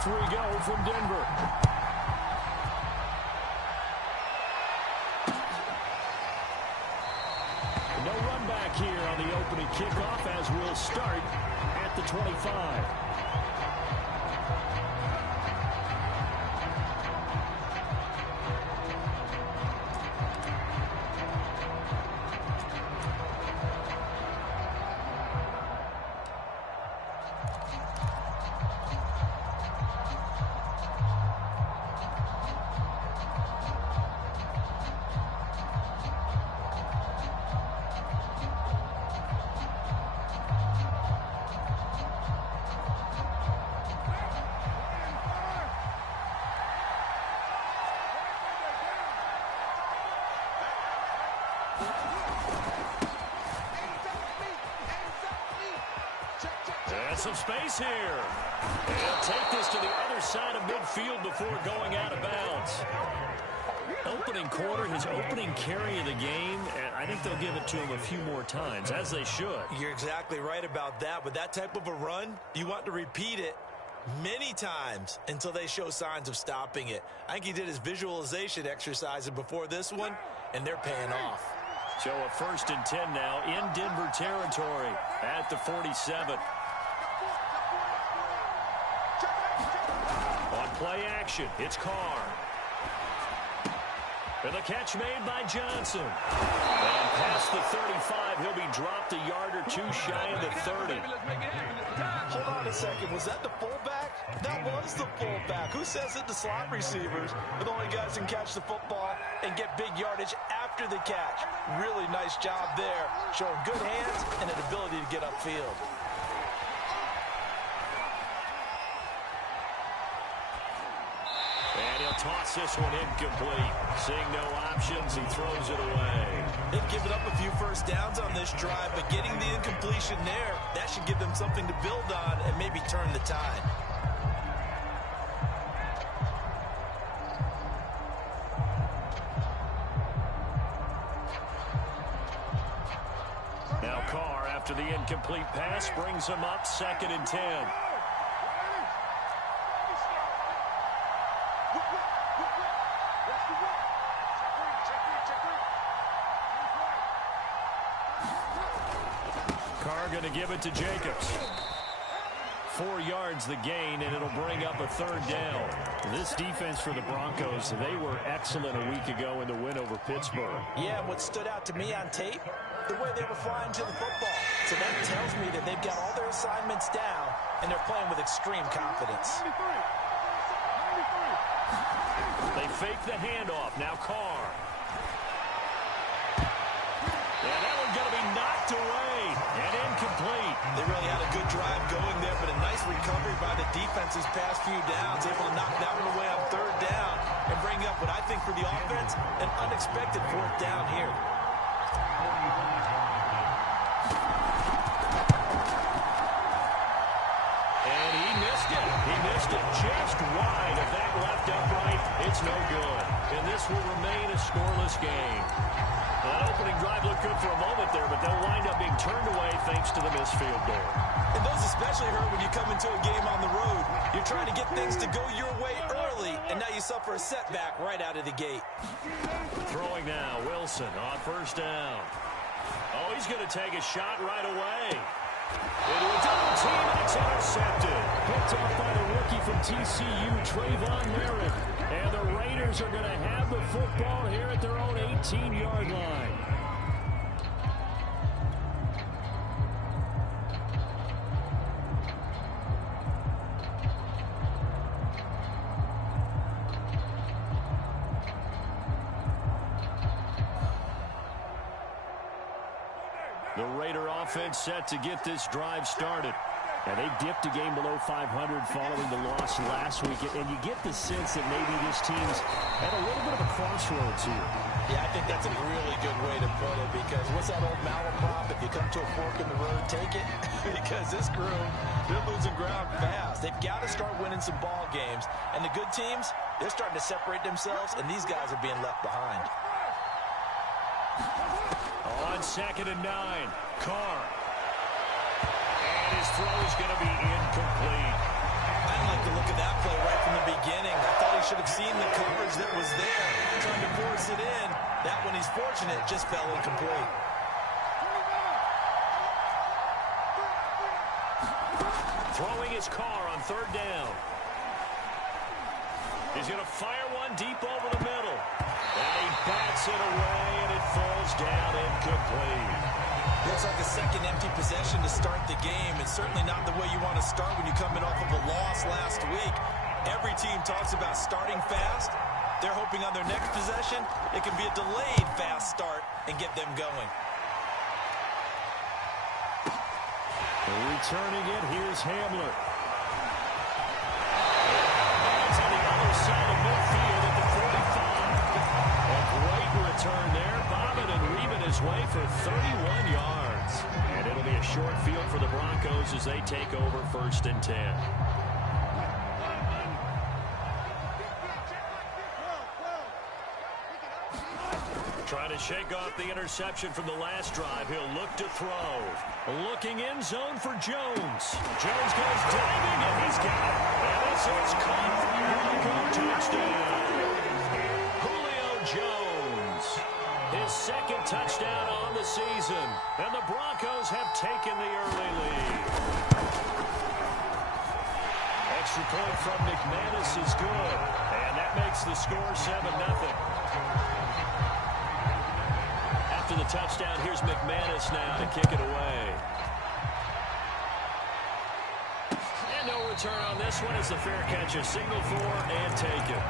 Off we go from Denver. No run back here on the opening kickoff as we'll start at the 25. Some space here. They'll take this to the other side of midfield before going out of bounds. Opening quarter, his opening carry of the game, and I think they'll give it to him a few more times, as they should. You're exactly right about that. With that type of a run, you want to repeat it many times until they show signs of stopping it. I think he did his visualization exercises before this one, and they're paying off. So a 1st and 10 now in Denver territory at the 47. On play action, it's Carr. And the catch made by Johnson. And past the 35, he'll be dropped a yard or two shy of the 30. Hold on a second. Was that the fullback? That was the fullback. Who says that the slot receivers are the only guys who can catch the football and get big yardage after the catch? Really nice job there, showing good hands and an ability to get upfield. And he'll toss this one incomplete. Seeing no options, he throws it away. They've given up a few first downs on this drive, but getting the incompletion there, that should give them something to build on and maybe turn the tide. Now Carr, after the incomplete pass, brings him up 2nd and 10. Carr going to give it to Jacobs. 4 yards the gain, and it'll bring up a 3rd down. This defense for the Broncos, they were excellent a week ago in the win over Pittsburgh. Yeah, what stood out to me on tape, the way they were flying to the football. So that tells me that they've got all their assignments down, and they're playing with extreme confidence. They fake the handoff. Now Carr. Yeah, that one's going to be knocked away and incomplete. They really had a good drive going there, but a nice recovery by the defense's past few downs, able to knock that one away on 3rd down and bring up what I think for the offense, an unexpected 4th down here. And he missed it. He missed it just wide of that left upright. It's no good. And this will remain a scoreless game. That opening drive looked good for a moment there, but they'll wind up being turned away thanks to the missed field goal. And those especially hurt when you come into a game on the road. You're trying to get things to go your way early, and now you suffer a setback right out of the gate. Throwing now, Wilson on 1st down. Oh, he's going to take a shot right away. Into a double team, and it's intercepted. Picked off by the rookie from TCU, Trayvon Merritt. And the Raiders are going to have the football here at their own 18-yard line. The Raider offense set to get this drive started. And they dipped a game below 500 following the loss last week. And you get the sense that maybe this team's at a little bit of a crossroads here. Yeah, I think that's a really good way to put it, because what's that old malaprop? If you come to a fork in the road, take it. Because this group, they're losing ground fast. They've got to start winning some ball games. And the good teams, they're starting to separate themselves, and these guys are being left behind. On 2nd and 9, Carr. And his throw is going to be incomplete. I'd like to look at that play right from the beginning. I thought he should have seen the coverage that was there, trying to force it in. That one, he's fortunate, just fell incomplete. Throwing his car on third down. He's going to fire one deep over the middle. And he bats it away, and it falls down incomplete. Looks like a second empty possession to start the game, and certainly not the way you want to start when you're coming off of a loss last week. Every team talks about starting fast. They're hoping on their next possession, it can be a delayed fast start and get them going. Returning it, here's Hamler. It's on the other side of midfield at the 45. A great return there, bobbing and weaving his way for 31 yards. And it'll be a short field for the Broncos as they take over 1st and 10. Trying to shake off the interception from the last drive. He'll look to throw. Looking in zone for Jones. Jones goes diving, and he's got it. And this is caught for a Bronco touchdown. Julio Jones, his second touchdown on the season. And the Broncos have taken the early lead. Extra point from McManus is good. And that makes the score 7-0. After the touchdown, here's McManus now to kick it away. And no return on this one as the fair catch is signaled for and taken.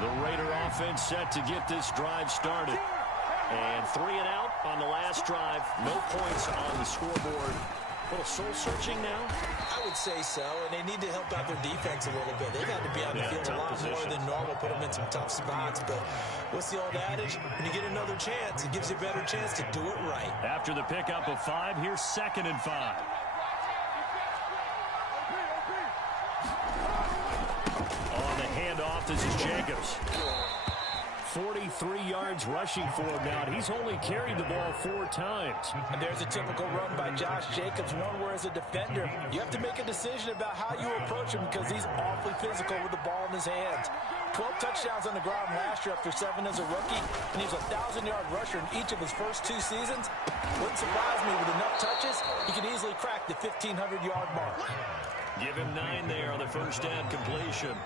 The Raider offense set to get this drive started. And 3 and out on the last drive. No points on the scoreboard. A little soul-searching now? I would say so, and they need to help out their defense a little bit. They've had to be on the field a lot more than normal, put them in some tough spots. But what's the old adage? When you get another chance, it gives you a better chance to do it right. After the pickup of 5, here's 2nd and 5. On the handoff, this is Jacobs. 43 yards rushing for him now, and he's only carried the ball 4 times. And there's a typical run by Josh Jacobs, one where as a defender, you have to make a decision about how you approach him because he's awfully physical with the ball in his hands. 12 touchdowns on the ground last year after 7 as a rookie, and he's a 1,000-yard rusher in each of his first 2 seasons. Wouldn't surprise me with enough touches, he could easily crack the 1,500-yard mark. Give him 9 there on the first down completion.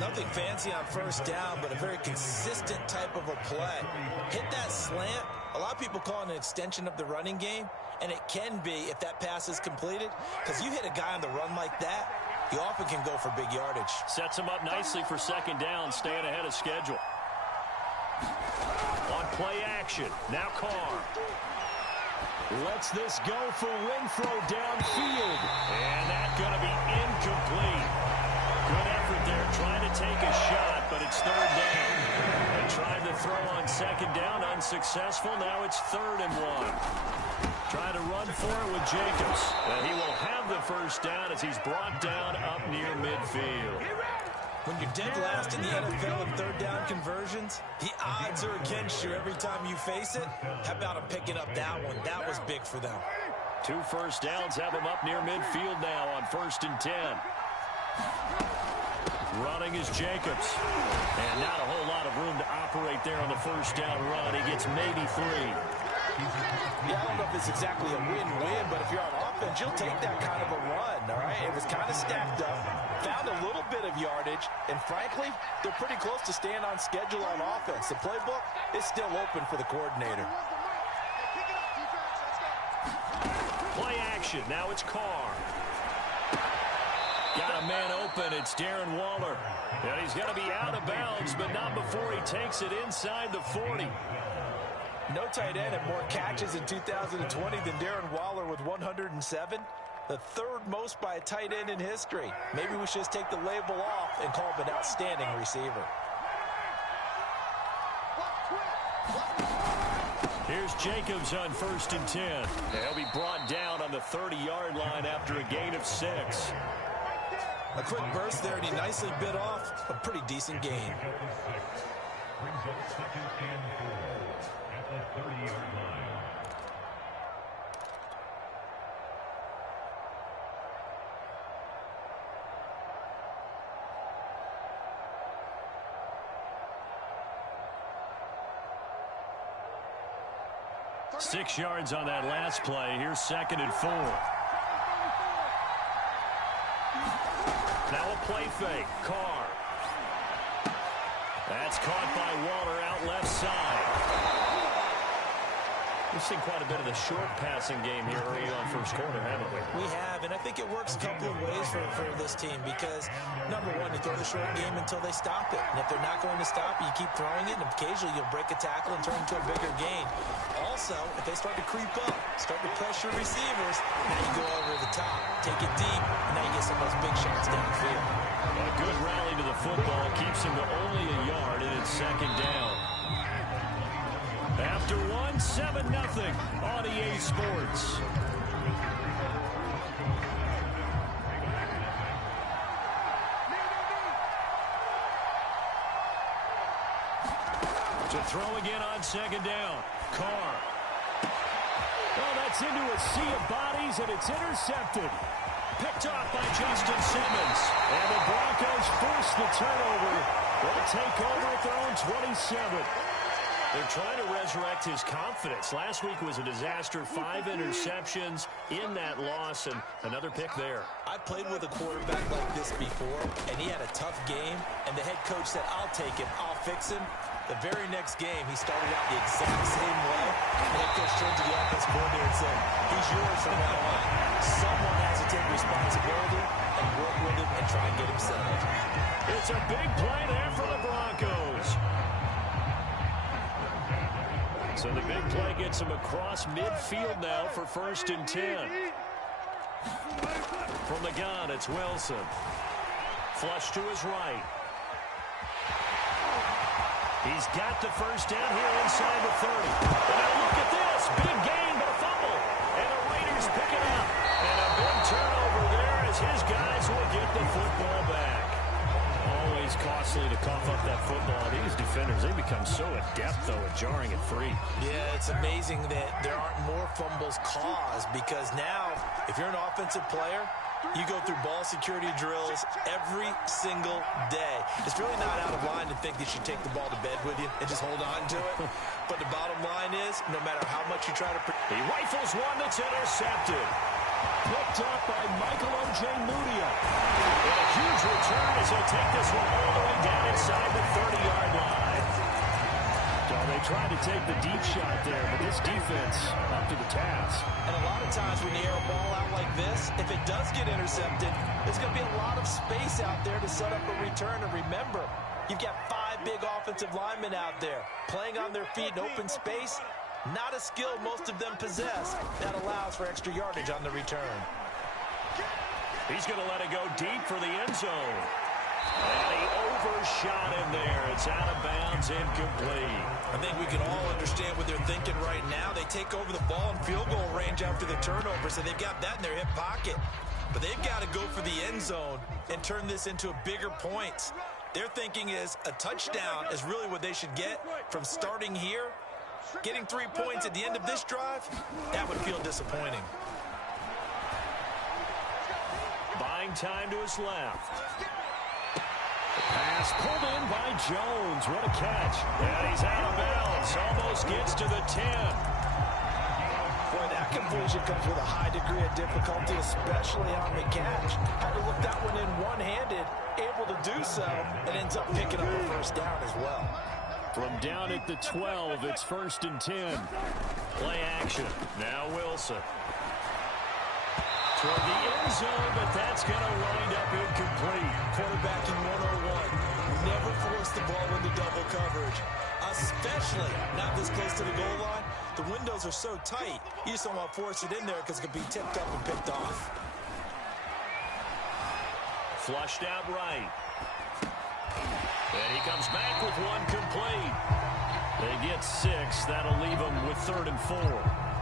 Nothing fancy on first down, but a very consistent type of a play. Hit that slant. A lot of people call it an extension of the running game, and it can be if that pass is completed, because you hit a guy on the run like that, you often can go for big yardage. Sets him up nicely for 2nd down, staying ahead of schedule. On play action, now Carr. Lets this go for Renfro downfield. And that's going to be incomplete. Good effort there, trying to take a shot, but it's 3rd down. And tried to throw on 2nd down, unsuccessful. Now it's 3rd and 1. Trying to run for it with Jacobs. And he will have the first down as he's brought down up near midfield. When you're dead last in the NFL in 3rd down conversions, the odds are against you every time you face it. How about him picking up that one? That was big for them. 2 first downs have him up near midfield now on 1st and 10. Running is Jacobs. And not a whole lot of room to operate there on the first down run. He gets maybe 3. Yeah, I don't know if it's exactly a win-win, but if you're on offense, you'll take that kind of a run, all right? It was kind of stacked up, found a little bit of yardage, and frankly, they're pretty close to staying on schedule on offense. The playbook is still open for the coordinator. Play action. Now it's Carr. Got a man open. It's Darren Waller. And he's going to be out of bounds, but not before he takes it inside the 40. No tight end had more catches in 2020 than Darren Waller with 107. The 3rd most by a tight end in history. Maybe we should just take the label off and call him an outstanding receiver. Here's Jacobs on 1st and 10. He'll be brought down on the 30-yard line after a gain of 6. A quick burst there, and he nicely bit off a pretty decent gain. Brings up 2nd and 4 at the 30-yard line. Six yards on that last play. Here's 2nd and 4. Now a play fake. Carr. That's caught by Waller out left side. We've seen quite a bit of the short passing game here early on first quarter, haven't we? We have, and I think it works a couple of ways for this team because, number one, you throw the short game until they stop it. And if they're not going to stop it, you keep throwing it, and occasionally you'll break a tackle and turn it into a bigger gain. Also, if they start to creep up, start to pressure receivers, now you go over the top, take it deep, and now you get some of those big shots downfield. A good rally to the football keeps him to only a yard, and it's 2nd down. After 7-0 on EA Sports. To throw again on 2nd down. Carr. Well, that's into a sea of bodies, and it's intercepted. Picked off by Justin Simmons. And the Broncos force the turnover. They'll take over at their own 27. They're trying to resurrect his confidence. Last week was a disaster. 5 interceptions in that loss, and another pick there. I played with a quarterback like this before, and he had a tough game, and the head coach said, I'll take him, I'll fix him. The very next game, he started out the exact same way. The head coach turned to the offense coordinator and said, he's yours from now on. Someone has to take responsibility and work with him and try and get him settled. It's a big play there for the Broncos. So the big play gets him across midfield now for 1st and 10. From the gun, it's Wilson. Flush to his right. He's got the first down here inside the 30. And now look at this. Big gain, but a fumble. And the Raiders pick it up. And a big turnover there as his guys will get the football back. Always costly to cough up that football. These defenders, they become so adept, though, at jarring it free. Yeah, it's amazing that there aren't more fumbles caused because now, if you're an offensive player, you go through ball security drills every single day. It's really not out of line to think that you take the ball to bed with you and just hold on to it. But the bottom line is, no matter how much you try to... He rifles one that's intercepted. Picked up by Michael Ojemudia. And a huge return as he'll take this one all the way down inside the 30-yard line. So they tried to take the deep shot there, but this defense up to the task. And a lot of times when you air a ball out like this, if it does get intercepted, there's going to be a lot of space out there to set up a return. And remember, you've got 5 big offensive linemen out there playing on their feet in open space. Not a skill most of them possess. That allows for extra yardage on the return. He's going to let it go deep for the end zone. And he overshot him there. It's out of bounds, incomplete. I think we can all understand what they're thinking right now. They take over the ball in field goal range after the turnover, so they've got that in their hip pocket. But they've got to go for the end zone and turn this into a bigger points. Their thinking is a touchdown is really what they should get from starting here. Getting 3 points at the end of this drive, that would feel disappointing. Buying time to his left. The pass pulled in by Jones. What a catch. And he's out of bounds. Almost gets to the 10. Boy, that completion comes with a high degree of difficulty, especially on the catch. Had to look that one in one-handed, able to do so, and ends up picking up a first down as well. From down at the 12, it's 1st and 10. Play action. Now Wilson. Toward the end zone, but that's going to wind up incomplete. Quarterbacking 101. Never force the ball into double coverage, especially not this close to the goal line. The windows are so tight, you just don't want to force it in there because it could be tipped up and picked off. Flushed out right. And he comes back with one complete. They get 6. That'll leave them with 3rd and 4.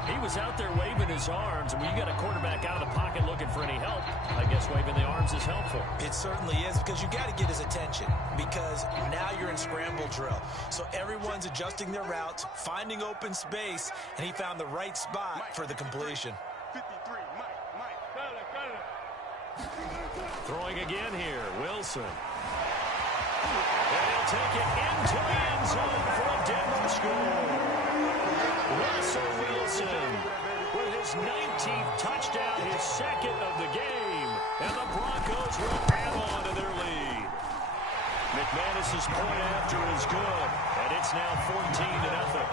He was out there waving his arms, and when you got a quarterback out of the pocket looking for any help, I guess waving the arms is helpful. It certainly is, because you got to get his attention, because now you're in scramble drill. So everyone's adjusting their routes, finding open space, and he found the right spot for the completion. 53, Mike. Throwing again here, Wilson. And he'll take it into the end zone for a Denver score. Russell Wilson with his 19th touchdown, his second of the game. And the Broncos will add on to their lead. McManus's point after is good, and it's now 14-0.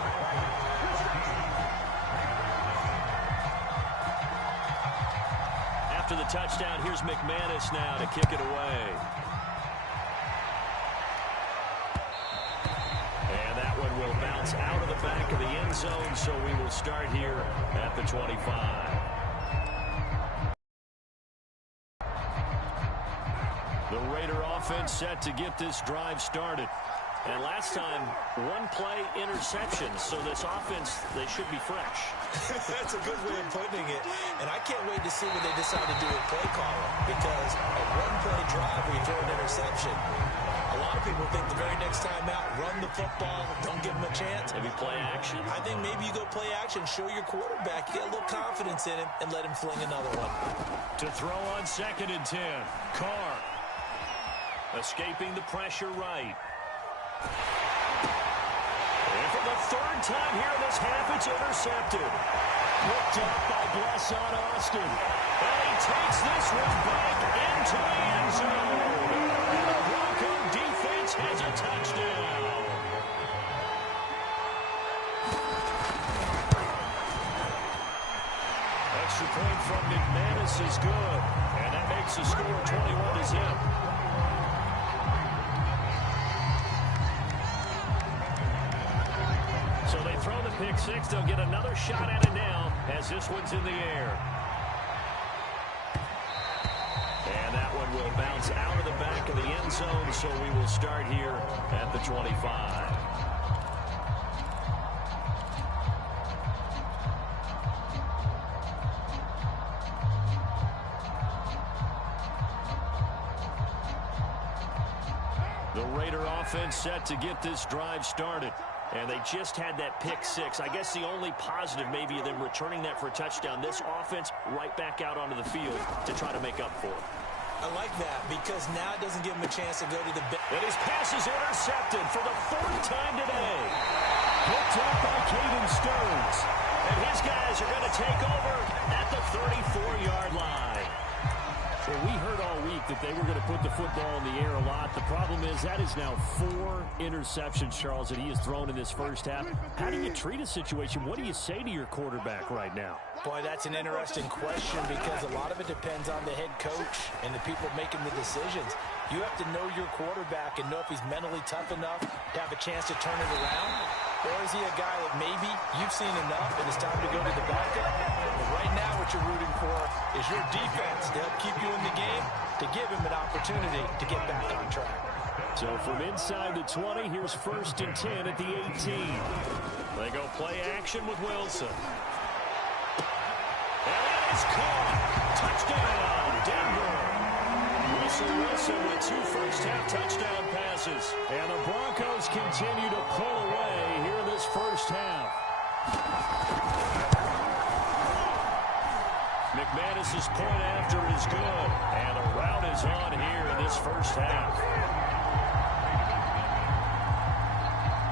After the touchdown, here's McManus now to kick it away. And that one will bounce out of the back of the end zone, so we will start here at the 25. The Raider offense set to get this drive started. And last time, one play interception, so this offense, they should be fresh. That's a good way of putting it. And I can't wait to see what they decide to do with play calling, because a one-play drive where you throw an interception, a lot of people think the very next time out, run the football, don't give them a chance. Maybe play action? I think maybe you go play action, show your quarterback, get a little confidence in him, and let him fling another one. To throw on 2nd and 10, Carr. Escaping the pressure right. And for the third time here in this half, it's intercepted. Picked up by Blesson Austin. And he takes this one back into the end zone. And the Bronco defense has a touchdown. Extra point from McManus is good. And that makes the score 21-0. So they throw the pick six. They'll get another shot at it now as this one's in the air. And that one will bounce out of the back of the end zone, so we will start here at the 25. The Raider offense set to get this drive started. And they just had that pick six. I guess the only positive maybe of them returning that for a touchdown. This offense right back out onto the field to try to make up for it. I like that, because now it doesn't give him a chance to go to the bench. And his pass is intercepted for the 4th time today. Picked up by Caden Stearns. And his guys are going to take over at the 34-yard line. Well, we heard all week that they were going to put the football in the air a lot. The problem is that is now 4 interceptions, Charles, that he has thrown in this first half. How do you treat a situation? What do you say to your quarterback right now? Boy, that's an interesting question, because a lot of it depends on the head coach and the people making the decisions. You have to know your quarterback and know if he's mentally tough enough to have a chance to turn it around. Or is he a guy that maybe you've seen enough and it's time to go to the backup? But right now what you're rooting for is your defense to help keep you in the game, to give him an opportunity to get back on track. So from inside the 20, here's 1st and 10 at the 18. They go play action with Wilson. And that is caught. Touchdown, Denver. Russell Wilson with 2 first-half touchdown passes. And the Broncos continue to pull away here in this first half. McManus's point after is good. And the route is on here in this first half.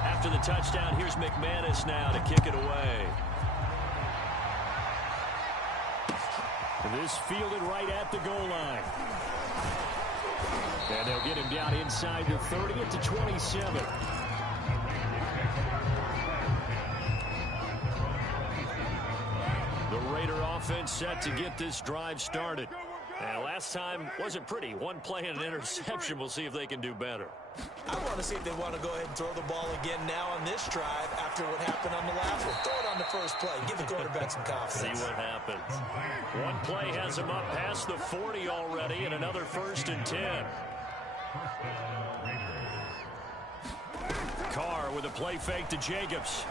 After the touchdown, here's McManus now to kick it away. This fielded right at the goal line. And they'll get him down inside the 30 at the 27. The Raider offense set to get this drive started. And last time wasn't pretty. One play and an interception. We'll see if they can do better. I want to see if they want to go ahead and throw the ball again now on this drive after what happened on the last one. Throw it on the first play. Give the quarterback some confidence. See what happens. One play has him up past the 40 already, and another 1st and 10. Carr with a play fake to Jacobs.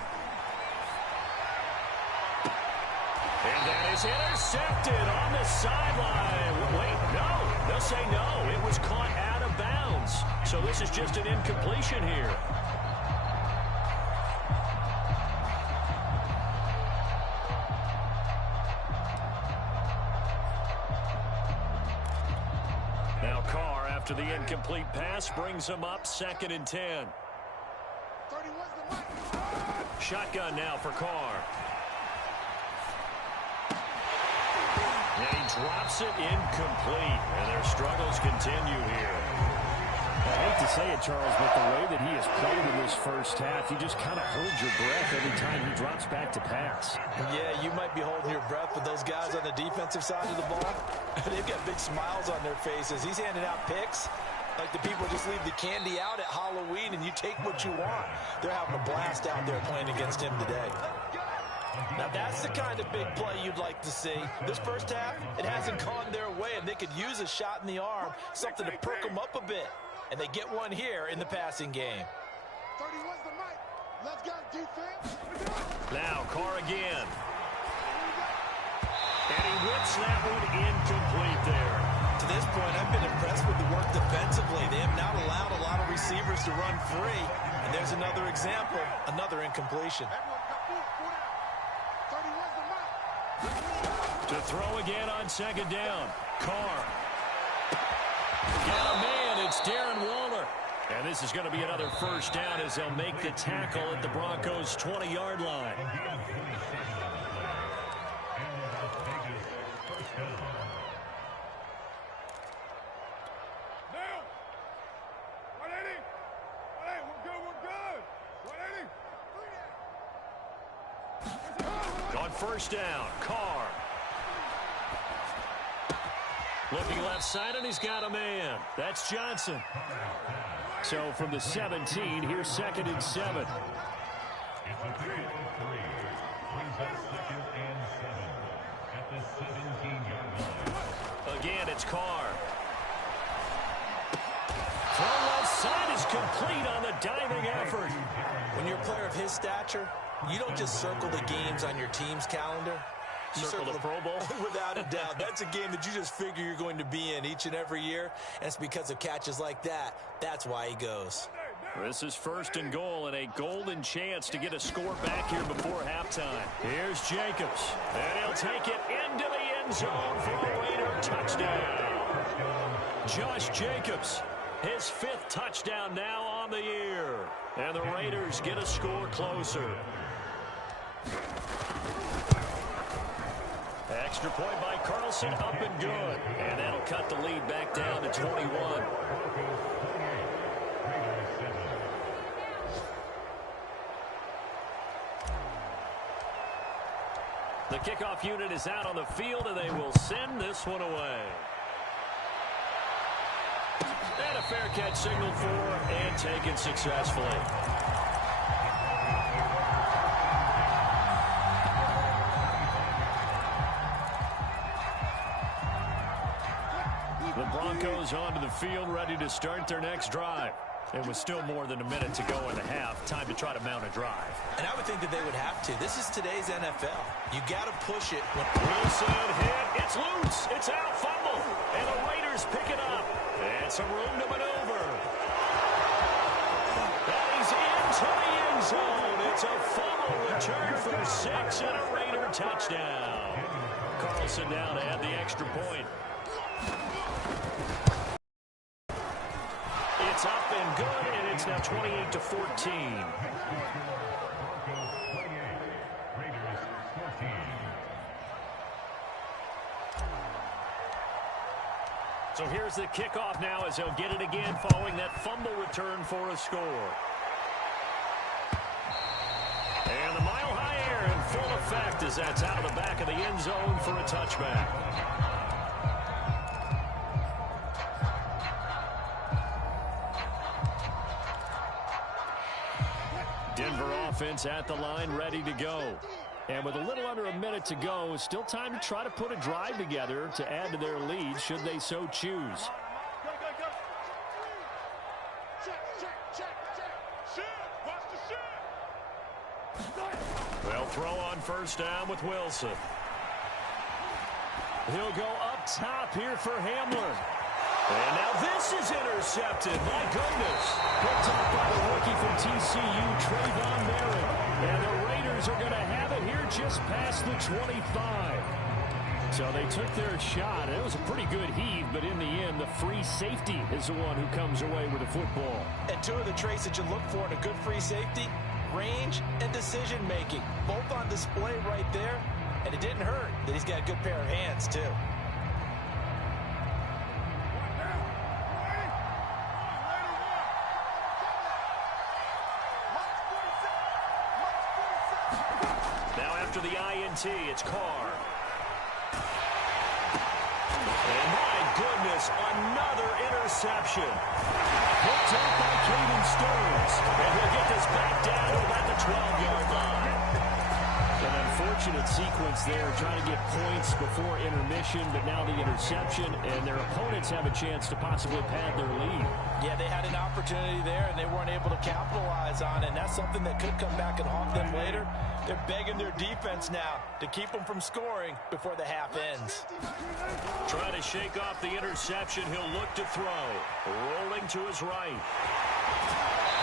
And that is intercepted on the sideline. Wait, no. They'll say no. It was caught out of bounds. So this is just an incompletion here. Now Carr, after the incomplete pass, brings him up 2nd and 10. Shotgun now for Carr. And he drops it incomplete. And their struggles continue here. I hate to say it, Charles, but the way that he has played in this first half, you just kind of hold your breath every time he drops back to pass. Yeah, you might be holding your breath, but those guys on the defensive side of the ball, they've got big smiles on their faces. He's handing out picks like the people just leave the candy out at Halloween and you take what you want. They're having a blast out there playing against him today. Now, that's the kind of big play you'd like to see. This first half, it hasn't gone their way, and they could use a shot in the arm, something to perk them up a bit. And they get one here in the passing game. 31's the mic. Let's go, defense. Now, Carr again. And he whips that one incomplete there. To this point, I've been impressed with the work defensively. They have not allowed a lot of receivers to run free. And there's another example, another incompletion. To throw again on 2nd down. Carr. Got a man. It's Darren Waller. And this is going to be another first down as they'll make the tackle at the Broncos' 20-yard line. On first down, Carr. Looking left side, and he's got a man. That's Johnson. So from the 17, here's 2nd and 7. Again, it's Carr. Throw left side is complete on the diving effort. When you're a player of his stature, you don't just circle the games on your team's calendar. You circle the Pro Bowl? Without a doubt. That's a game that you just figure you're going to be in each and every year. And it's because of catches like that. That's why he goes. This is 1st and goal and a golden chance to get a score back here before halftime. Here's Jacobs. And he'll take it into the end zone for a Raider touchdown. Josh Jacobs, his 5th touchdown now on the year. And the Raiders get a score closer. Extra point by Carlson, up and good. And that'll cut the lead back down to 21. The kickoff unit is out on the field, and they will send this one away. And a fair catch signaled for and taken successfully. The Broncos onto the field, ready to start their next drive. It was still more than a minute to go in the half. Time to try to mount a drive. And I would think that they would have to. This is today's NFL. You got to push it. Wilson hit. It's loose. It's out. Fumble. And the Raiders pick it up. And some room to maneuver. And he's into the end zone. It's a fumble return for 6 and a Raider touchdown. Carlson now to add the extra point. It's up and good, and it's now 28-14. So here's the kickoff now as they'll get it again following that fumble return for a score. And the mile-high air in full effect as that's out of the back of the end zone for a touchback. Denver offense at the line, ready to go. And with a little under a minute to go, still time to try to put a drive together to add to their lead should they so choose. They'll throw on first down with Wilson. He'll go up top here for Hamler. And now this is intercepted. My goodness. Picked off by the rookie from TCU, Trayvon Merritt. And the Raiders are going to have it here just past the 25. So they took their shot. It was a pretty good heave, but in the end, the free safety is the one who comes away with the football. And two of the traits that you look for in a good free safety, range and decision-making. Both on display right there. And it didn't hurt that he's got a good pair of hands, too. Now after the INT, it's Carr. And my goodness, another interception. Picked up by Caden Stearns. And he'll get this back down to about the 12-yard line. An unfortunate sequence there, trying to get points before intermission, but now the interception, and their opponents have a chance to possibly pad their lead. Yeah, they had an opportunity there, and they weren't able to capitalize on it, and that's something that could come back and haunt them later. They're begging their defense now to keep them from scoring before the half ends. Trying to shake off the interception. He'll look to throw. Rolling to his right.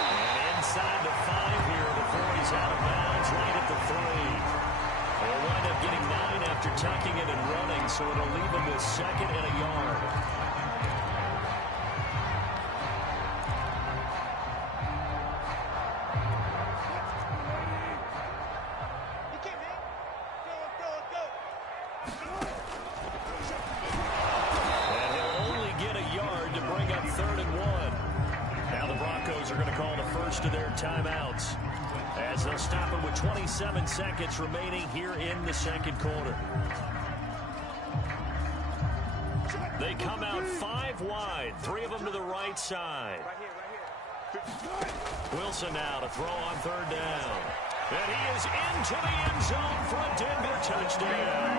And inside the 5 here before he's out of bounds, right at the 3. They'll wind up getting 9 after tucking it and running, so it'll leave him with 2nd and a yard. And he'll only get a yard to bring up 3rd and 1. Now the Broncos are going to call the first of their timeouts, as they'll stop it with 27 seconds remaining here in the second quarter. They come out 5 wide, 3 of them to the right side. Wilson now to throw on 3rd down. And he is into the end zone for a Denver touchdown.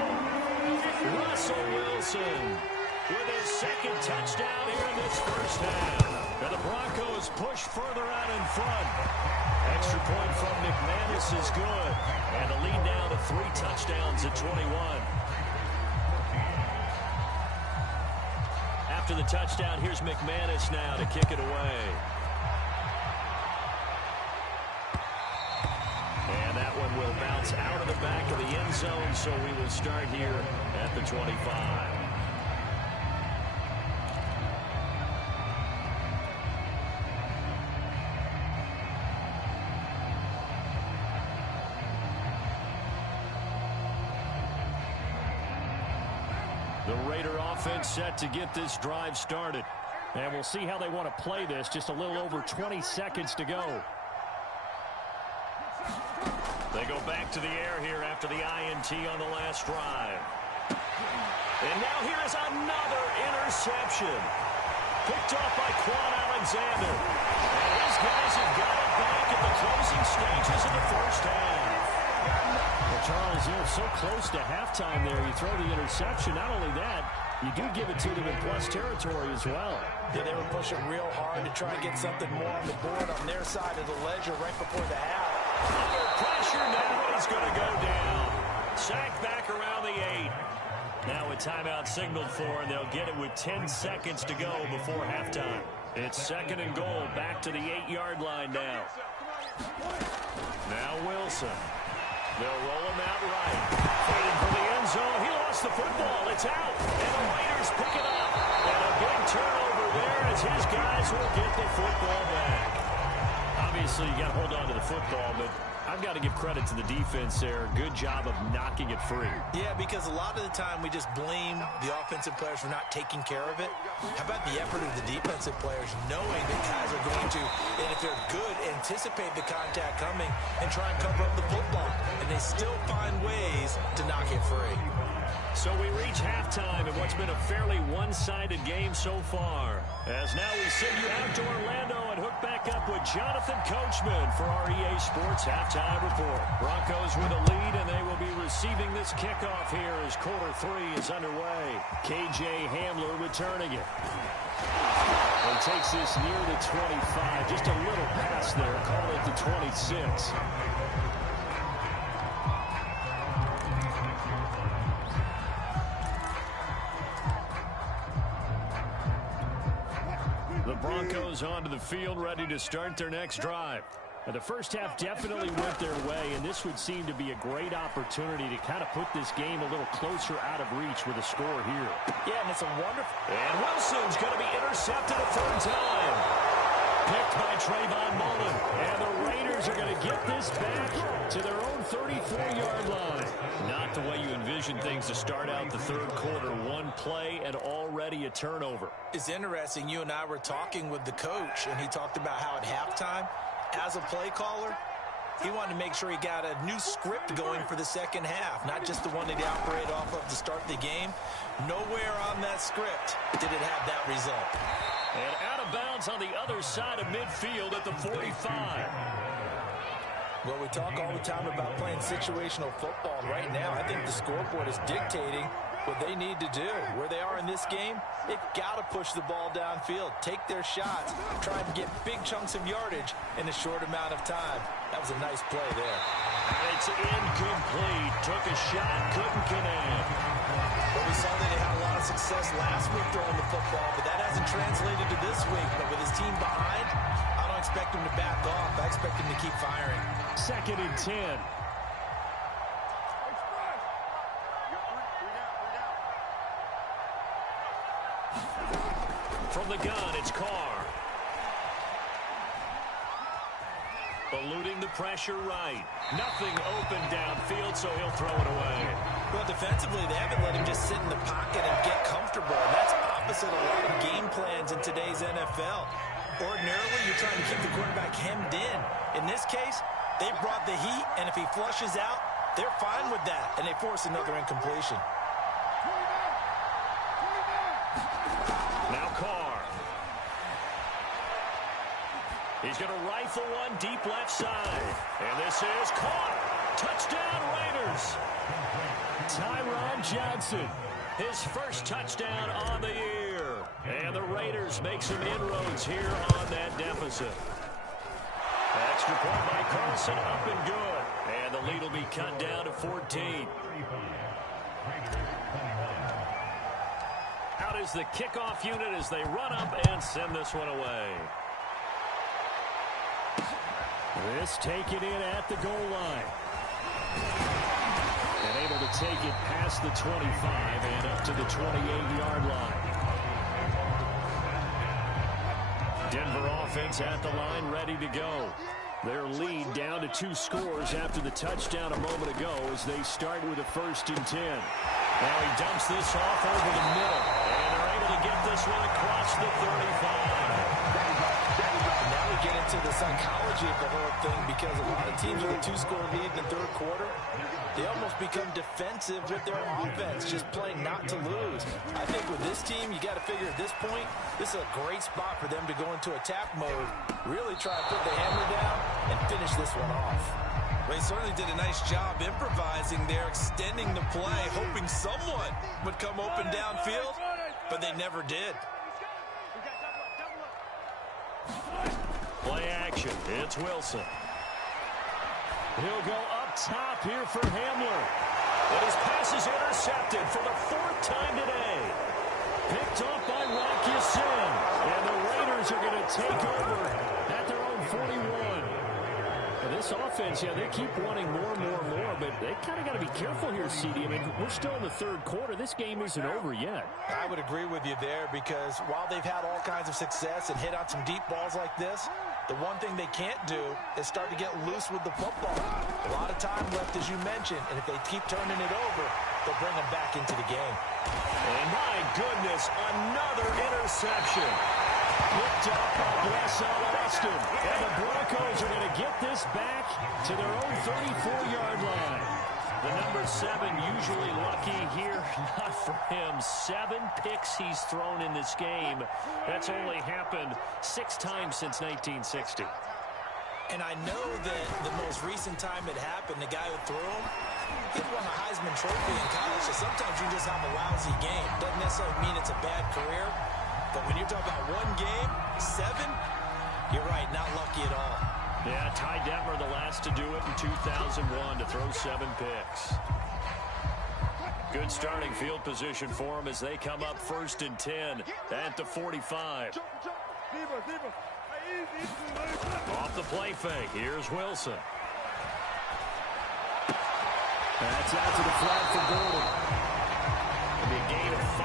Russell Wilson with his 2nd touchdown here in this first half. And the Broncos push further out in front. Extra point from McManus is good. And the lead down to 3 touchdowns at 21. After the touchdown, here's McManus now to kick it away. And that one will bounce out of the back of the end zone, so we will start here at the 25. The Raider offense set to get this drive started. And we'll see how they want to play this. Just a little over 20 seconds to go. They go back to the air here after the INT on the last drive. And now here is another interception. Picked off by Quan Alexander. And his guys have got it back in the closing stages of the first half. Well, Charles, you're so close to halftime there. You throw the interception. Not only that, you do give it to them in plus territory as well. Yeah, they were pushing real hard to try and get something more on the board on their side of the ledger right before the half. Under pressure now, he's going to go down. Sacked back around the 8. Now a timeout signaled for, and they'll get it with 10 seconds to go before halftime. It's 2nd and goal, back to the 8-yard line now. Now Wilson. They'll roll him out right. Fighting for the end zone. He lost the football. It's out. And the Raiders pick it up. And a big turnover there as his guys will get the football back. Obviously, you got to hold on to the football, but I've got to give credit to the defense there. Good job of knocking it free. Yeah, because a lot of the time we just blame the offensive players for not taking care of it. How about the effort of the defensive players knowing that guys are going to, and if they're good, anticipate the contact coming and try and cover up the football. And they still find ways to knock it free. So we reach halftime in what's been a fairly one-sided game so far. As now we send you out to Orlando and hook back up with Jonathan Coachman for our EA Sports Halftime Report. Broncos with a lead, and they will be receiving this kickoff here as quarter 3 is underway. KJ Hamler returning it. And takes this near the 25. Just a little pass there. Call it the 26. goes onto the field ready to start their next drive. The first half definitely went their way, and this would seem to be a great opportunity to kind of put this game a little closer out of reach with a score here. Yeah, and it's a wonderful... And Wilson's going to be intercepted a third time. Picked by Trayvon Mullen. And the Raiders are going to get this back to their own 34-yard line. Not the way you envision things to start out the third quarter. One play and already a turnover. It's interesting. You and I were talking with the coach, and he talked about how at halftime, as a play caller, he wanted to make sure he got a new script going for the second half, not just the one that he operated off of to start the game. Nowhere on that script did it have that result. And out of bounds on the other side of midfield at the 45. Well, we talk all the time about playing situational football. Right now, I think the scoreboard is dictating what they need to do. Where they are in this game, they've got to push the ball downfield, take their shots, try and get big chunks of yardage in a short amount of time. That was a nice play there. And it's incomplete. Took a shot, couldn't connect. Well, we saw that they had a lot of success last week throwing the football, but that hasn't translated to this week. But with his team behind, I don't expect him to back off. I expect him to keep firing. 2nd and 10. From the gun, it's Carr. Eluding the pressure right. Nothing open downfield, so he'll throw it away. Well, defensively, they haven't let him just sit in the pocket and get comfortable. And that's opposite a lot of game plans in today's NFL. Ordinarily, you're trying to keep the quarterback hemmed in. In this case, they brought the heat, and if he flushes out, they're fine with that, and they force another incompletion. Now Carr. He's going to rifle one deep left side. And this is caught. Touchdown, Raiders. Tyron Johnson. His first touchdown on the year. And the Raiders make some inroads here on that deficit. Extra point by Carlson, up and good. And the lead will be cut down to 14. Out is the kickoff unit as they run up and send this one away. This taken in at the goal line. And able to take it past the 25 and up to the 28-yard line. Denver offense at the line, ready to go. Their lead down to 2 scores after the touchdown a moment ago as they start with a 1st and 10. Now he dumps this off over the middle. And they're able to get this one across the 35. Now we get into the psychology of the whole thing because a lot of teams with a 2-score lead in the third quarter, they almost become defensive with their offense, just playing not to lose. I think with this team, you got to figure at this point, this is a great spot for them to go into attack mode, really try to put the hammer down and finish this one off. They certainly did a nice job improvising there, extending the play, hoping someone would come open downfield, but they never did. Play action. It's Wilson. He'll go up top here for Hamler. And his pass is intercepted for the 4th time today. Picked off by Rocky Sin. And the Raiders are going to take over at their own 41. And this offense, yeah, they keep wanting more, but they kind of got to be careful here, CD. I mean, we're still in the third quarter. This game isn't over yet. I would agree with you there because while they've had all kinds of success and hit on some deep balls like this, the one thing they can't do is start to get loose with the football. A lot of time left, as you mentioned, and if they keep turning it over, they'll bring them back into the game. And my goodness, another interception. Picked up by Blesson Austin. And the Broncos are going to get this back to their own 34-yard line. The number 7 usually lucky here. Not for him. 7 picks he's thrown in this game. That's only happened 6 times since 1960. And I know that the most recent time it happened, the guy who threw him, he won the Heisman Trophy in college. So sometimes you just have a lousy game. Doesn't necessarily mean it's a bad career. But when you're talking about one game, 7, you're right, not lucky at all. Yeah, Ty Detmer the last to do it in 2001 to throw 7 picks. Good starting field position for them as they come up 1st and 10 at the 45. Off the play fake. Here's Wilson. That's out to the flat for Gordon. It'll be a gain of 5,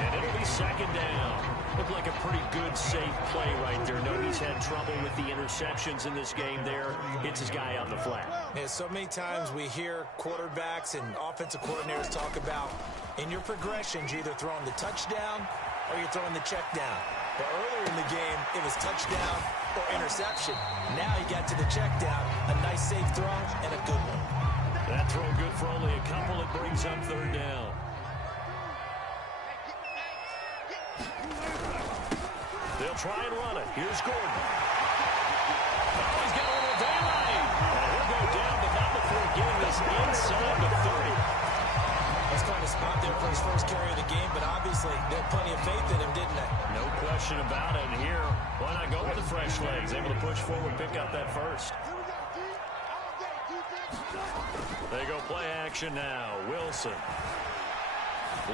and it'll be second down. Looked like a pretty good, safe play right there. No, he's had trouble with the interceptions in this game there. Hits his guy on the flat. Yeah, so many times we hear quarterbacks and offensive coordinators talk about in your progressions, you're either throwing the touchdown or you're throwing the check down. But earlier in the game, it was touchdown or interception. Now you got to the check down, a nice safe throw and a good one. That throw good for only a couple. It brings up third down. They'll try and run it. Here's Gordon. Oh, he's got a little daylight. And he'll go down, but not before getting this inside the 30. That's quite a spot there for his first carry of the game, but obviously they had plenty of faith in him, didn't they? No question about it. And here, why not go with the fresh legs? Able to push forward, pick up that first. They go play action now. Wilson.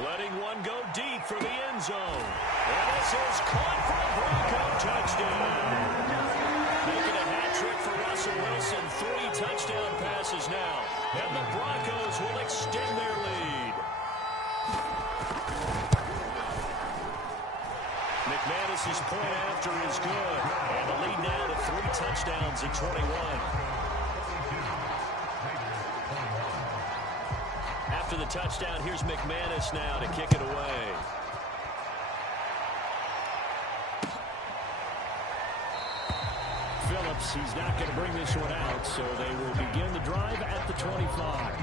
Letting one go deep for the end zone. And this is caught for a Bronco touchdown. Making a hat trick for Russell Wilson. 3 touchdown passes now. And the Broncos will extend their lead. McManus's point after is good. And the lead now to 3 touchdowns at 21. After the touchdown, here's McManus now to kick it away. Phillips, he's not going to bring this one out, so they will begin the drive at the 25.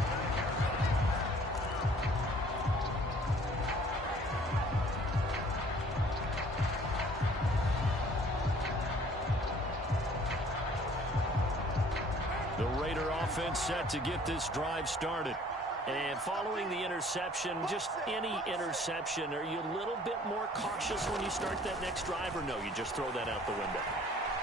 The Raider offense set to get this drive started. And following the interception, just any interception, are you a little bit more cautious when you start that next drive, or no, you just throw that out the window?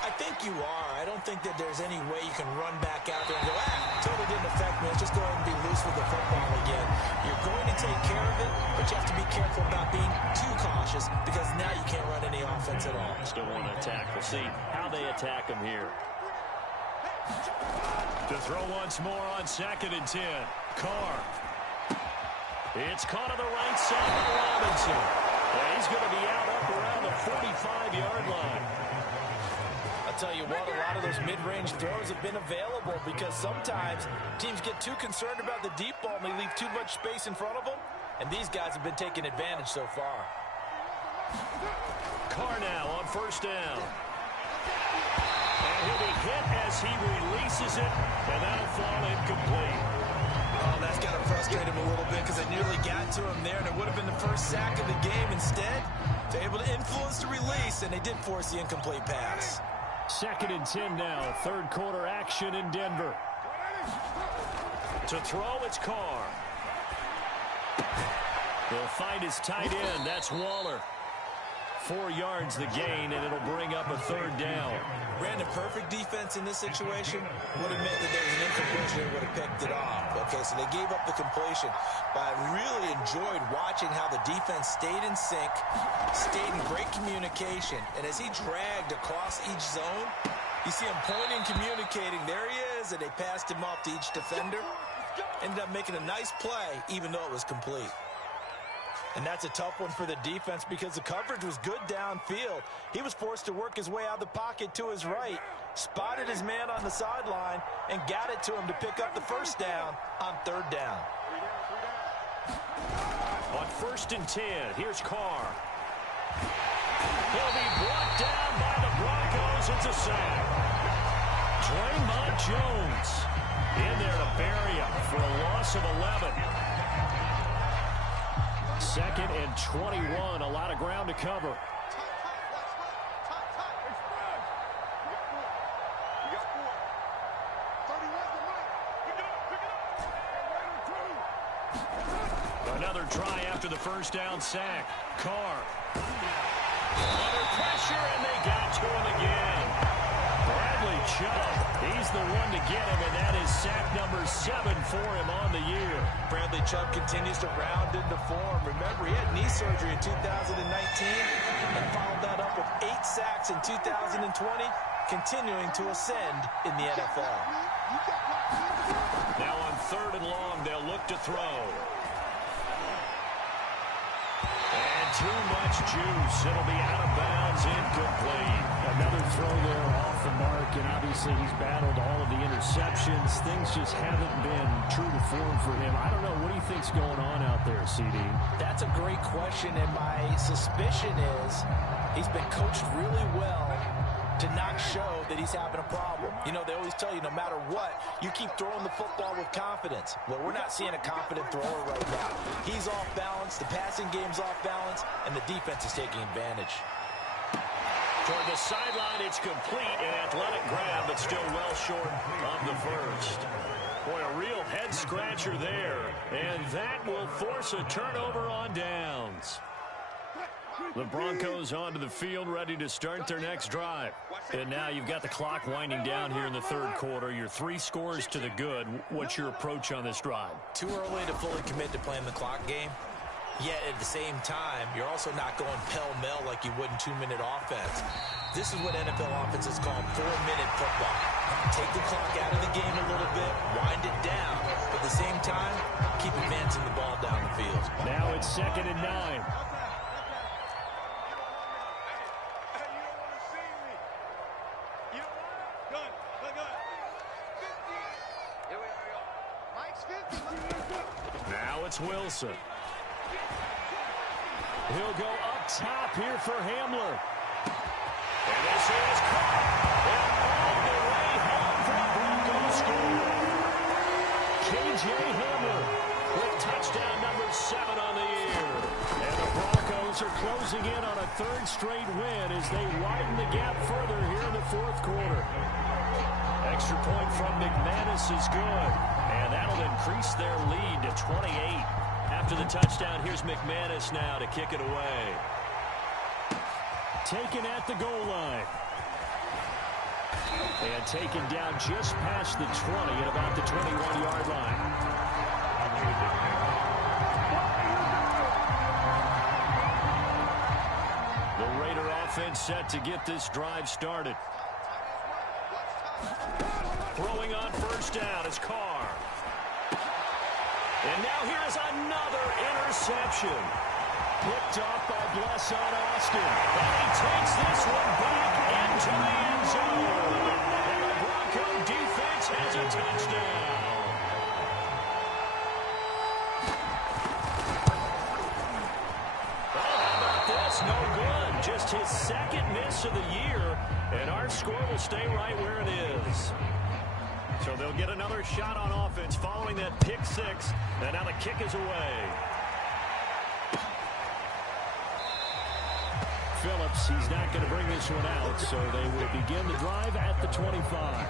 I think you are. I don't think that there's any way you can run back out there and go, totally didn't affect me. Let's just go ahead and be loose with the football again. You're going to take care of it, but you have to be careful about being too cautious because now you can't run any offense at all. Still want to attack. We'll see how they attack him here. To throw once more on 2nd and 10. Carr. It's caught on the right side by Robinson. And he's going to be out up around the 45-yard line. I'll tell you what, a lot of those mid-range throws have been available because sometimes teams get too concerned about the deep ball and they leave too much space in front of them. And these guys have been taking advantage so far. Carr now on 1st down. And he'll be hit as he releases it, and that'll fall incomplete. Oh, that's got to frustrate him a little bit because they nearly got to him there, and it would have been the first sack of the game. Instead, they're able to influence the release, and they did force the incomplete pass. 2nd and 10 now. 3rd quarter action in Denver. To throw, it's Carr. They'll find his tight end. That's Waller. 4 yards the gain, and it'll bring up a 3rd down. Brandon, perfect defense in this situation would have meant that there was an incompletion and would have picked it off. Okay, so they gave up the completion. But I really enjoyed watching how the defense stayed in sync, stayed in great communication. And as he dragged across each zone, you see him pointing, communicating. There he is, and they passed him off to each defender. Ended up making a nice play, even though it was complete. And that's a tough one for the defense because the coverage was good downfield. He was forced to work his way out of the pocket to his right, spotted his man on the sideline, and got it to him to pick up the 1st down on 3rd down. On 1st and 10, here's Carr. He'll be brought down by the Broncos. It's a sack. Draymond Jones in there to bury him for a loss of 11. 2nd and 21, a lot of ground to cover. Another try after the 1st down sack. Carr. Under pressure, and they got to him again. Bradley Chubb, he's the one to get him, and that is sack number 7 for him on the year. Bradley Chubb continues to round into form. Remember, he had knee surgery in 2019. and followed that up with 8 sacks in 2020, continuing to ascend in the NFL. Now on 3rd and long, they'll look to throw. And too much juice. It'll be out of bounds, incomplete. Another throw there off the mark, and obviously he's battled all of the interceptions. Things just haven't been true to form for him. I don't know. What do you think's going on out there, CD? That's a great question, and my suspicion is he's been coached really well to not show that he's having a problem. You know, they always tell you no matter what, you keep throwing the football with confidence. Well, we're not seeing a confident thrower right now. He's off balance, the passing game's off balance, and the defense is taking advantage. Toward the sideline, it's complete. An athletic grab, but still well short of the first. Boy, a real head-scratcher there. And that will force a turnover on downs. The Broncos onto the field, ready to start their next drive. And now you've got the clock winding down here in the 3rd quarter. You're 3 scores to the good. What's your approach on this drive? Too early to fully commit to playing the clock game. Yet at the same time, you're also not going pell-mell like you would in 2-minute offense. This is what NFL offenses call 4-minute football. Take the clock out of the game a little bit, wind it down, but at the same time, keep advancing the ball down the field. Now it's 2nd and 9. Now it's Wilson. He'll go up top here for Hamler. And this is caught. And all the way home for the Broncos score. K.J. Hamler with touchdown number 7 on the year. And the Broncos are closing in on a 3rd straight win as they widen the gap further here in the 4th quarter. Extra point from McManus is good. And that'll increase their lead to 28. After the touchdown, here's McManus now to kick it away. Taken at the goal line. And taken down just past the 20 at about the 21-yard line. The Raider offense set to get this drive started. Throwing on 1st down is Carr. And now here is another interception. Picked off by Bless on Austin. And he takes this one back into the end zone. And the Bronco defense has a touchdown. Oh, how about this? No good. Just his 2nd miss of the year. And our score will stay right where it is. So they'll get another shot on offense following that pick 6. And now the kick is away. Phillips, he's not going to bring this one out, so they will begin the drive at the 25.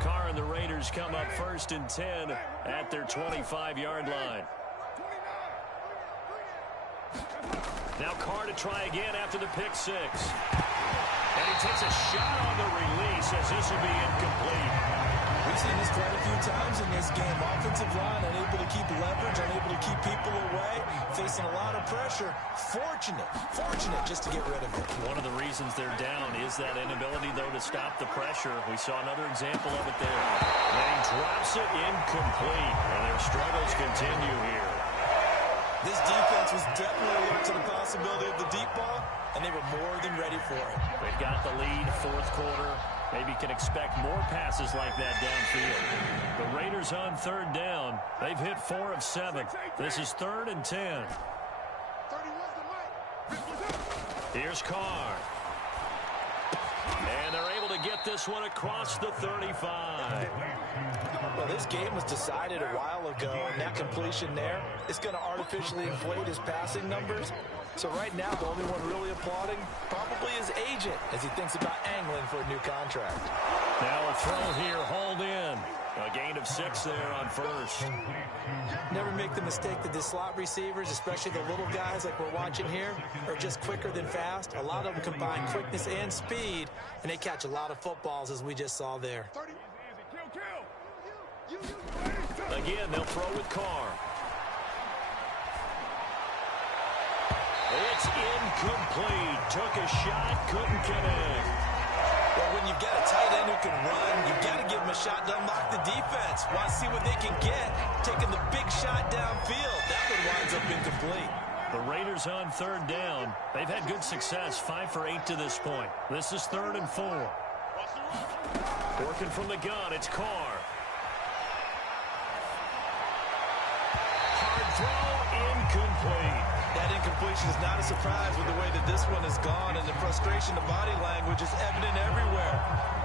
Carr and the Raiders come up 1st and 10 at their 25-yard line. Now Carr to try again after the pick 6. And he takes a shot on the release as this will be incomplete. We've seen this quite a few times in this game. Offensive line unable to keep leverage, unable to keep people away, facing a lot of pressure. Fortunate just to get rid of it. One of the reasons they're down is that inability, though, to stop the pressure. We saw another example of it there. And he drops it incomplete, and their struggles continue here. This defense was definitely alert to the possibility of the deep ball, and they were more than ready for it. They've got the lead, 4th quarter. Maybe can expect more passes like that downfield. The Raiders on 3rd down. They've hit 4 of 7. This is 3rd and 10. Here's Carr. And they're able to get this one across the 35. Well, this game was decided a while ago, and that completion there is going to artificially inflate his passing numbers. So right now, the only one really applauding probably his agent as he thinks about angling for a new contract. Now a throw here, hauled in. A gain of 6 there on 1st. Never make the mistake that the slot receivers, especially the little guys like we're watching here, are just quicker than fast. A lot of them combine quickness and speed, and they catch a lot of footballs as we just saw there. Again, they'll throw with Carr. It's incomplete. Took a shot, couldn't connect. Well, when you've got a tight end who can run, you've got to give him a shot to unlock the defense. Want to see what they can get, taking the big shot downfield. That one winds up incomplete. The Raiders on third down. They've had good success, 5 for 8 to this point. This is 3rd and 4. Working from the gun, it's Carr. Hard throw, incomplete. That incompletion is not a surprise with the way that this one has gone, and the frustration, the body language is evident everywhere.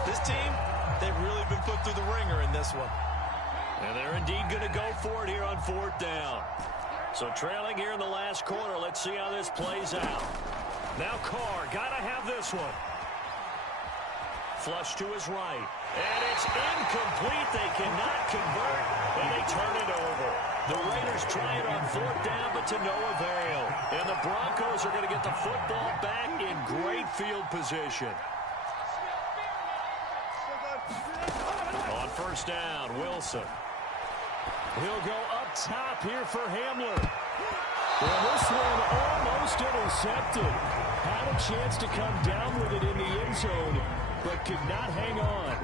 This team, they've really been put through the ringer in this one. And they're indeed going to go for it here on 4th down. So trailing here in the last quarter, let's see how this plays out. Now Carr, got to have this one. Flush to his right. And it's incomplete. They cannot convert, and they turn it over. The Raiders try it on 4th down, but to no avail. And the Broncos are going to get the football back in great field position. On 1st down, Wilson. He'll go up top here for Hamler. Well, this one almost intercepted. Had a chance to come down with it in the end zone, but could not hang on.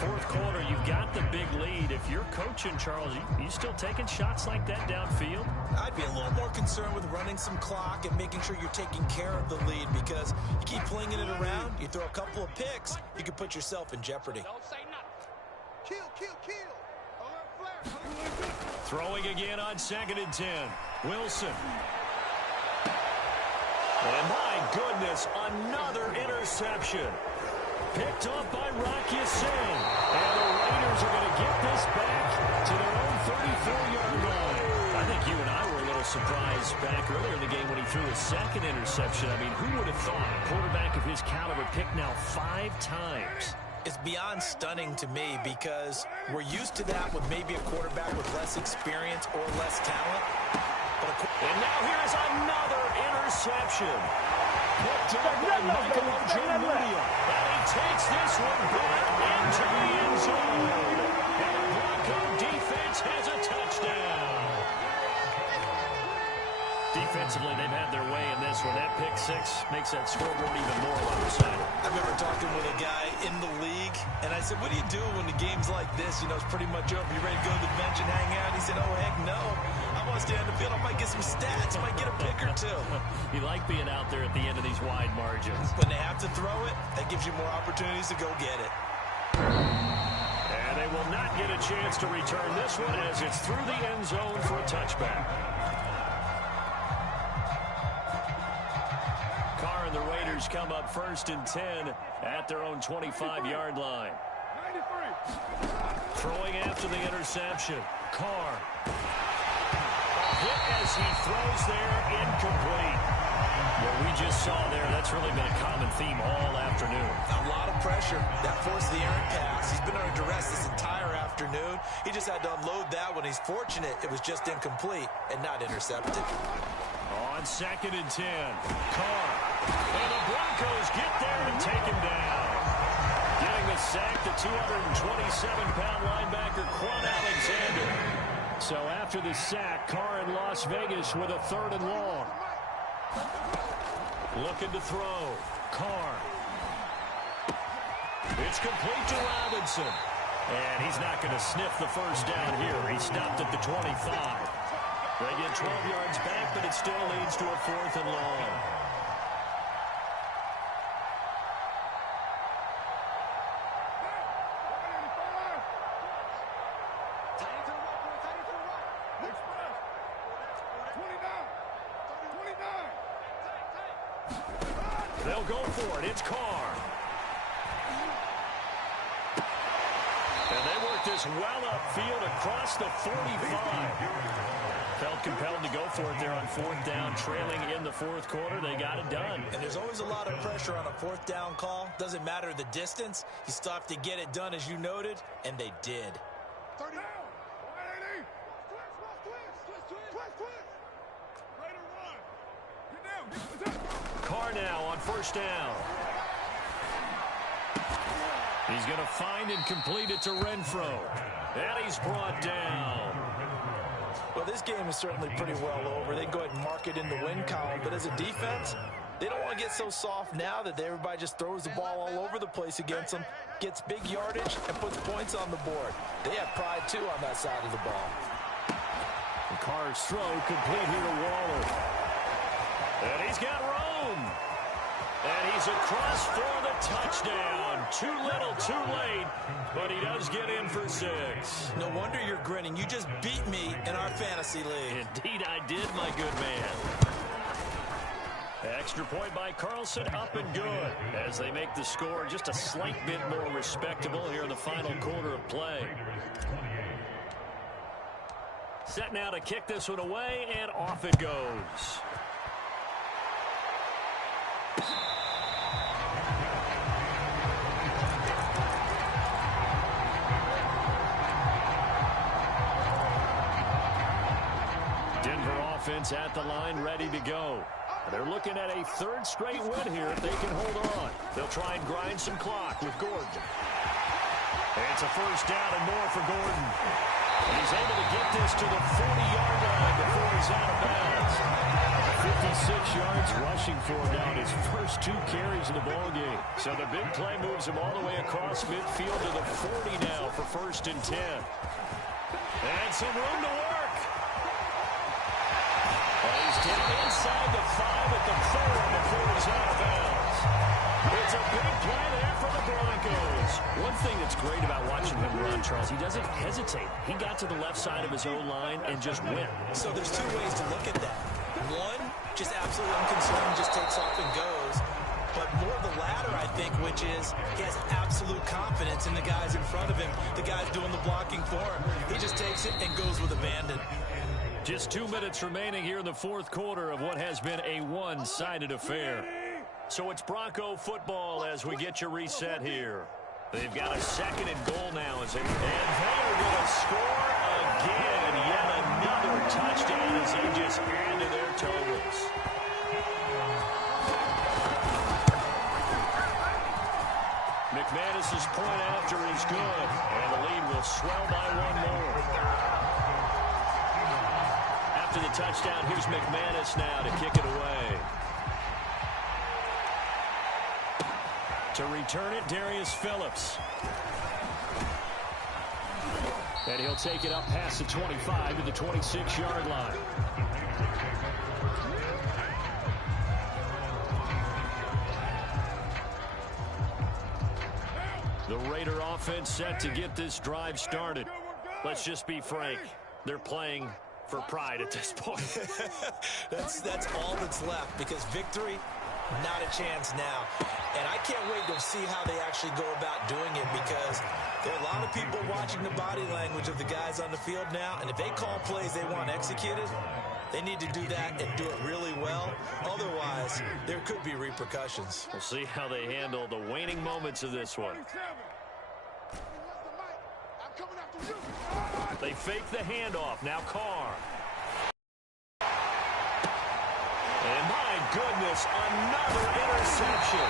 4th quarter, you've got the big lead. If you're coaching, Charles, you still taking shots like that downfield? I'd be a little more concerned with running some clock and making sure you're taking care of the lead, because you keep flinging it around, you throw a couple of picks, you can put yourself in jeopardy. Don't say nothing. Kill, kill, kill. Alert flare. Throwing again on 2nd and 10. Wilson. And my goodness, another interception. Picked off by Rocky Singh. And the Raiders are going to get this back to their own 34-yard line. I think you and I were a little surprised back earlier in the game when he threw his 2nd interception. I mean, who would have thought a quarterback of his caliber picked now 5 times? It's beyond stunning to me, because we're used to that with maybe a quarterback with less experience or less talent. And now here's another interception. Picked up by Michael Ojemudia. And he takes this one back into the end zone. And the Bronco defense has a touchdown. Defensively, they've had their way in this one. That pick 6 makes that scoreboard even more lopsided. I remember talking with a guy in the league, and I said, what do you do when the game's like this? You know, it's pretty much over. You ready to go to the bench and hang out? He said, oh, heck no. I want to stay on the field. I might get some stats. I might get a pick or 2. You like being out there at the end of these wide margins. When they have to throw it, that gives you more opportunities to go get it. And they will not get a chance to return this one as it's through the end zone for a touchback. Carr and the Raiders come up 1st and 10 at their own 25-yard line. 93. Throwing after the interception. Carr. A hit as he throws there, incomplete. What we just saw there, that's really been a common theme all afternoon. A lot of pressure. That forced the errant pass. He's been under duress this entire afternoon. He just had to unload that one. He's fortunate it was just incomplete and not intercepted. On 2nd and 10, Carr. And the Broncos get there and take him down. Getting the sack, the 227-pound linebacker, Quan Alexander. So after the sack, Carr in Las Vegas with a 3rd and long. Looking to throw. Carr. It's complete to Robinson. And he's not going to sniff the first down here. He stopped at the 25. They get 12 yards back, but it still leads to a 4th and long. They'll go for it. It's Carr. And they work this well upfield across the 45. Felt compelled to go for it there on 4th down, trailing in the 4th quarter. They got it done. And there's always a lot of pressure on a 4th down call. Doesn't matter the distance. You still have to get it done, as you noted, and they did. 30. 180. Carr now on 1st down. He's going to find and complete it to Renfro. And he's brought down. Well, this game is certainly pretty well over. They can go ahead and mark it in the win column. But as a defense, they don't want to get so soft now that everybody just throws the ball all over the place against them, gets big yardage, and puts points on the board. They have pride, too, on that side of the ball. The Carr's throw complete here to Waller. And he's got room. And he's across for the touchdown. Too little, too late, but he does get in for 6. No wonder you're grinning. You just beat me in our fantasy league. Indeed I did, my good man. Extra point by Carlson, up and good, as they make the score just a slight bit more respectable here in the final quarter of play. Set now to kick this one away, and off it goes. Denver offense at the line, ready to go. They're looking at a 3rd straight win here if they can hold on. They'll try and grind some clock with Gordon. And it's a 1st down and more for Gordon. And he's able to get this to the 40-yard line before he's out of bounds. 56 yards rushing for him now in his first 2 carries in the ballgame. So the big play moves him all the way across midfield to the 40 now for 1st and 10. And some room to work. He's down inside the 5 at the 4 before he's out of bounds. It's a big play there for the Broncos. One thing that's great about watching him run, Charles, he doesn't hesitate. He got to the left side of his own line and just went. So there's 2 ways to look at that. One, just absolutely unconcerned, just takes off and goes. But more the latter, I think, which is he has absolute confidence in the guys in front of him, the guys doing the blocking for him. He just takes it and goes with abandon. Just 2 minutes remaining here in the 4th quarter of what has been a one-sided affair. So it's Bronco football as we get you reset here. They've got a 2nd and goal now. And they are going to score again. Yet another touchdown as they just add to their totals. McManus's point after is good. And the lead will swell by 1 more. After the touchdown, here's McManus now to kick it away. To return it, Darius Phillips. And he'll take it up past the 25 to the 26-yard line. The Raider offense set to get this drive started. Let's just be frank. They're playing for pride at this point. That's all that's left, because victory, not a chance now. And I can't wait to see how they actually go about doing it, because there are a lot of people watching the body language of the guys on the field now, and if they call plays they want executed, they need to do that and do it really well. Otherwise, there could be repercussions. We'll see how they handle the waning moments of this one. They fake the handoff. Now Carr. And my goodness, another interception.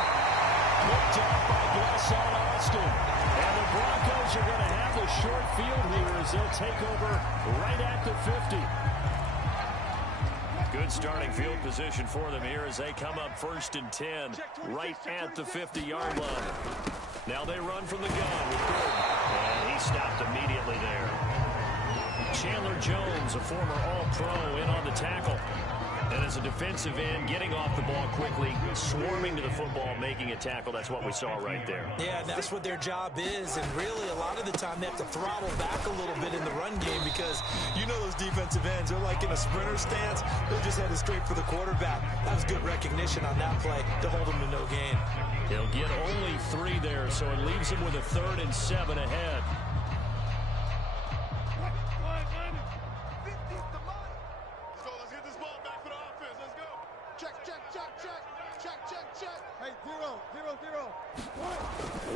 Picked up by Blesson Austin. And the Broncos are going to have the short field here as they'll take over right at the 50. Good starting field position for them here as they come up 1st and 10 right at the 50-yard line. Now they run from the gun with Gordon. And he stopped immediately there. Chandler Jones, a former All-Pro, in on the tackle. And as a defensive end, getting off the ball quickly, swarming to the football, making a tackle. That's what we saw right there. Yeah, that's what their job is. And really, a lot of the time, they have to throttle back a little bit in the run game, because you know those defensive ends, they're like in a sprinter stance. They're just headed straight for the quarterback. That was good recognition on that play to hold them to no gain. He'll get only 3 there, so it leaves him with a 3rd and 7 ahead.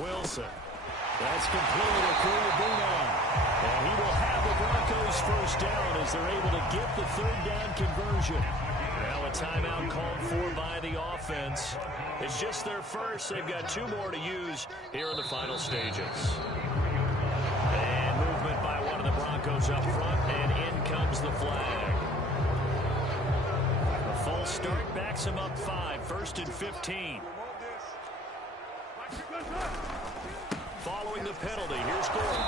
Wilson. That's completed to Corey Boonon. And he will have the Broncos 1st down as they're able to get the 3rd down conversion. Now a timeout called for by the offense. It's just their first. They've got 2 more to use here in the final stages. And movement by Broncos up front, and in comes the flag. A false start backs him up 5, 1st and 15. Following the penalty, here's Gordon.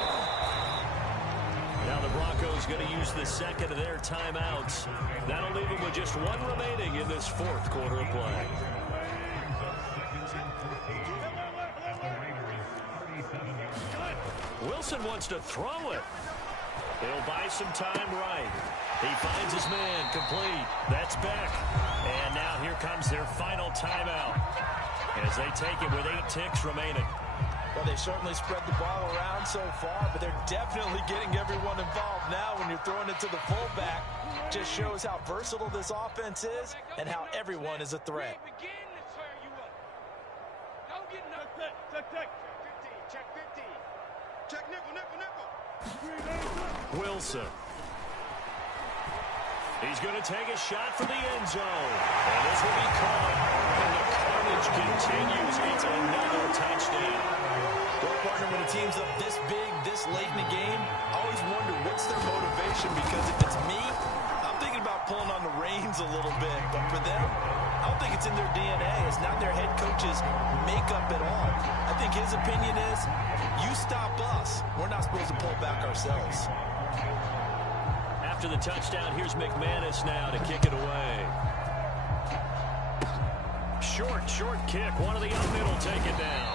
Now the Broncos going to use the second of their timeouts. That'll leave them with just one remaining in this 4th quarter of play. Wilson wants to throw it. He'll buy some time right. He finds his man, complete. That's Beck. And now here comes their final timeout as they take it with 8 ticks remaining. Well, they certainly spread the ball around so far, but they're definitely getting everyone involved now when you're throwing it to the fullback. Just shows how versatile this offense is and how everyone is a threat. Check nickel. Wilson. He's going to take a shot for the end zone. And this will be caught. And the carnage continues. It's another touchdown. Well, partner, when a team's up this big, this late in the game, I always wonder what's their motivation, because if it's me, I'm thinking about pulling on the reins a little bit. But for them, I don't think it's in their DNA. It's not their head coach's makeup at all. I think his opinion is, you stop us. We're not supposed to pull back ourselves. After the touchdown, here's McManus now to kick it away. Short kick. One of the up middle take it down.